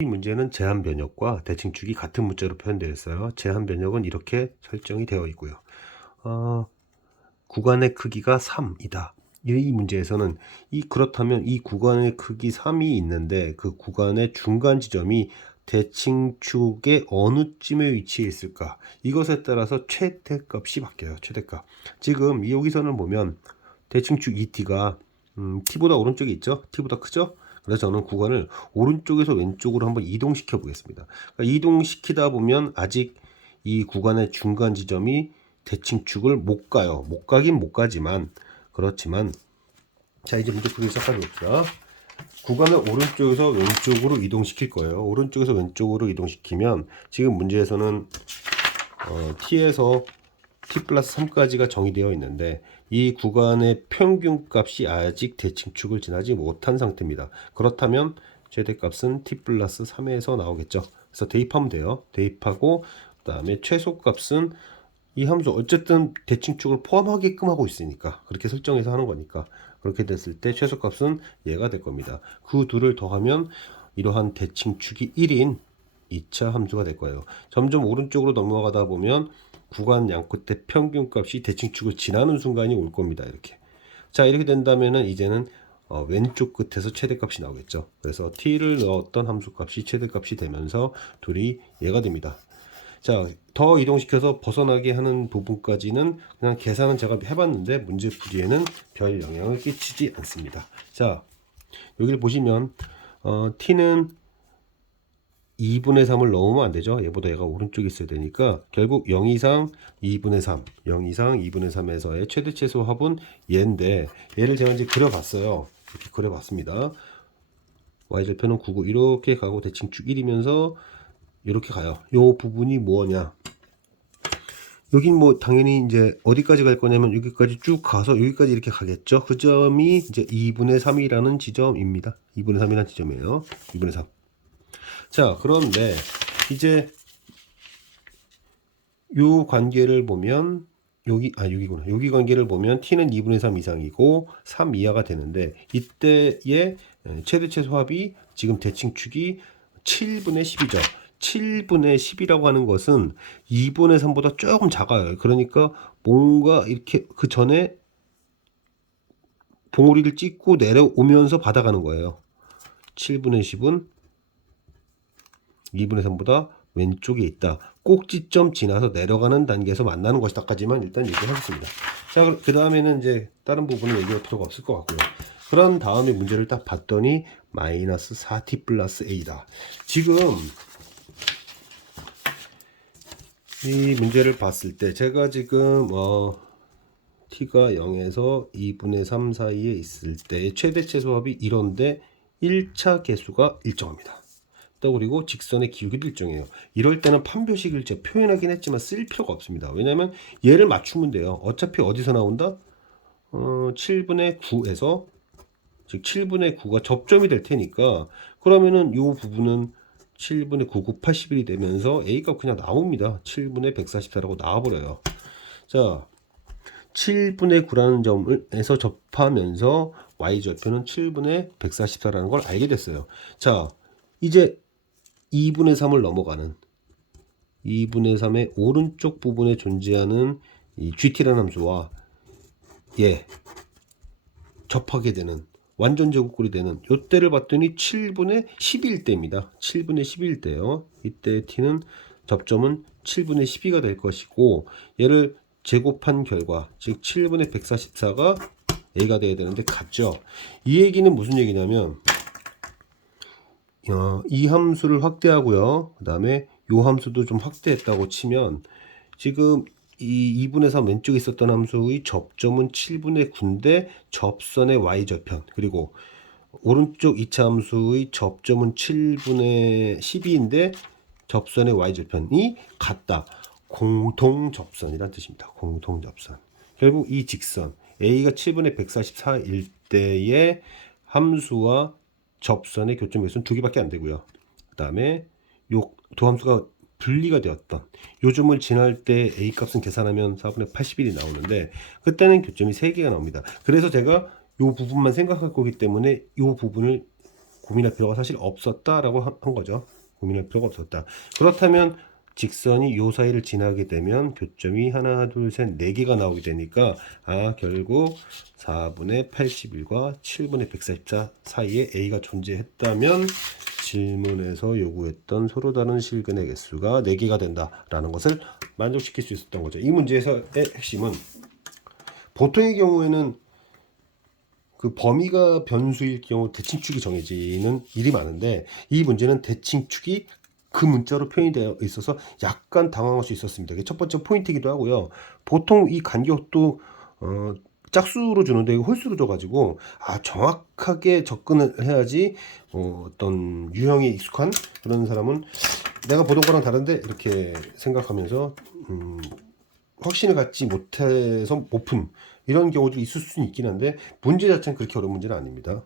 이 문제는 제한 변역과 대칭축이 같은 문자로 표현되어 있어요. 제한 변역은 이렇게 설정이 되어 있고요. 어, 구간의 크기가 3이다. 이 문제에서는 이 그렇다면 이 구간의 크기 3이 있는데 그 구간의 중간 지점이 대칭축의 어느 쯤에 위치해 있을까? 이것에 따라서 최대값이 바뀌어요. 최대값. 지금 이 여기서는 보면 대칭축 ET가 음, T보다 오른쪽에 있죠? T보다 크죠? 그래서 저는 구간을 오른쪽에서 왼쪽으로 한번 이동시켜 보겠습니다. 그러니까 이동시키다 보면 아직 이 구간의 중간 지점이 대칭축을 못 가요. 못 가긴 못 가지만 그렇지만 자 이제 문제 시작해 봅시다. 구간을 오른쪽에서 왼쪽으로 이동시킬 거예요. 오른쪽에서 왼쪽으로 이동시키면 지금 문제에서는 어, t에서 t 플러스 3까지가 정의되어 있는데 이 구간의 평균 값이 아직 대칭축을 지나지 못한 상태입니다. 그렇다면 최대값은 t 플러스 3에서 나오겠죠. 그래서 대입하면 돼요. 대입하고 그 다음에 최소값은 이 함수 어쨌든 대칭축을 포함하게끔 하고 있으니까 그렇게 설정해서 하는 거니까 그렇게 됐을 때 최소값은 얘가 될 겁니다. 그 둘을 더하면 이러한 대칭축이 1인 2차 함수가 될 거예요. 점점 오른쪽으로 넘어가다 보면 구간 양 끝의 평균값이 대칭축을 지나는 순간이 올 겁니다. 이렇게. 자 이렇게 된다면은 이제는 어, 왼쪽 끝에서 최대값이 나오겠죠. 그래서 t를 넣었던 함수값이 최대값이 되면서 둘이 얘가 됩니다. 자, 더 이동시켜서 벗어나게 하는 부분까지는 그냥 계산은 제가 해봤는데 문제 풀이에는 별 영향을 끼치지 않습니다. 자, 여기를 보시면 어, t는 2분의 3을 넣으면 안 되죠. 얘보다 얘가 오른쪽에 있어야 되니까 결국 0 이상 2분의 3, 0 이상 2분의 3에서의 최대 최소 합은 얘인데 얘를 제가 이제 그려봤어요. 이렇게 그려봤습니다. y절편은 9고 이렇게 가고 대칭축 1이면서 이렇게 가요. 요 부분이 뭐냐? 여긴 뭐 당연히 이제 어디까지 갈 거냐면 여기까지 쭉 가서 여기까지 이렇게 가겠죠. 그 점이 이제 2분의 3이라는 지점입니다. 2분의 3이라는 지점이에요. 2분의 3. 자, 그런데 이제 요 관계를 보면 여기 아 여기구나. 여기 관계를 보면 t는 2분의 3 이상이고 3 이하가 되는데 이때의 최대 최소 합이 지금 대칭축이 7분의 10이죠. 7분의 10이라고 하는 것은 2분의 3보다 조금 작아요. 그러니까 뭔가 이렇게 그 전에 봉우리를 찍고 내려오면서 받아가는 거예요. 7분의 10은 2분의 3보다 왼쪽에 있다. 꼭지점 지나서 내려가는 단계에서 만나는 것이다까지만 일단 얘기하겠습니다. 자, 그 다음에는 이제 다른 부분은 얘기할 필요가 없을 것 같고요. 그런 다음에 문제를 딱 봤더니 마이너스 4t 플러스 a다. 지금 이 문제를 봤을 때 제가 지금 어 t가 0에서 2분의 3 사이에 있을 때 최대 최소합이 이런데 1차 개수가 일정합니다. 또 그리고 직선의 기울기도 일정해요. 이럴 때는 판별식을 제가 표현하긴 했지만 쓸 필요가 없습니다. 왜냐하면 얘를 맞추면 돼요. 어차피 어디서 나온다? 어, 7분의 9에서 즉 7분의 9가 접점이 될 테니까 그러면은 이 부분은 7분의 9, 9, 81이 되면서 A값 그냥 나옵니다. 7분의 144라고 나와버려요. 자, 7분의 9라는 점에서 접하면서 Y좌표는 7분의 144라는 걸 알게 됐어요. 자, 이제 2분의 3을 넘어가는 2분의 3의 오른쪽 부분에 존재하는 이 GT라는 함수와 예, 접하게 되는 완전 제곱꼴이 되는 요때를 봤더니 7분의 11대입니다. 7분의 11대요. 이때 t는 접점은 7분의 12가 될 것이고 얘를 제곱한 결과 즉 7분의 144가 a가 돼야 되는데 같죠. 이 얘기는 무슨 얘기냐면 어, 이 함수를 확대하고요. 그 다음에 요 함수도 좀 확대했다고 치면 지금 이 2분의 3 왼쪽에 있었던 함수의 접점은 7분의 9인데 접선의 y절편 그리고 오른쪽 2차 함수의 접점은 7분의 12인데 접선의 y절편이 같다. 공통 접선이란 뜻입니다. 공통 접선. 결국 이 직선 a가 7분의 144일 때의 함수와 접선의 교점 개수는 두 개밖에 안 되고요. 그 다음에 요두 함수가 분리가 되었던 요즘을 지날 때 A 값은 계산하면 4분의 81이 나오는데 그때는 교점이 3개가 나옵니다. 그래서 제가 요 부분만 생각할 거기 때문에 요 부분을 고민할 필요가 사실 없었다라고 한한 거죠. 고민할 필요가 없었다. 그렇다면 직선이 요 사이를 지나게 되면 교점이 하나, 둘, 셋, 네 개가 나오게 되니까 아 결국 4분의 81과 7분의 144 사이에 A가 존재했다면 질문에서 요구했던 서로 다른 실근의 개수가 4개가 된다라는 것을 만족시킬 수 있었던 거죠. 이 문제에서의 핵심은 보통의 경우에는 그 범위가 변수일 경우 대칭축이 정해지는 일이 많은데 이 문제는 대칭축이 그 문자로 표현이 되어 있어서 약간 당황할 수 있었습니다. 이게 첫 번째 포인트이기도 하고요. 보통 이 간격도 어, 짝수로 주는데 홀수로 줘가지고 아 정확하게 접근을 해야지 어, 어떤 유형에 익숙한 그런 사람은 내가 보던 거랑 다른데 이렇게 생각하면서 음, 확신을 갖지 못해서 못 푼 이런 경우도 있을 수는 있긴 한데 문제 자체는 그렇게 어려운 문제는 아닙니다.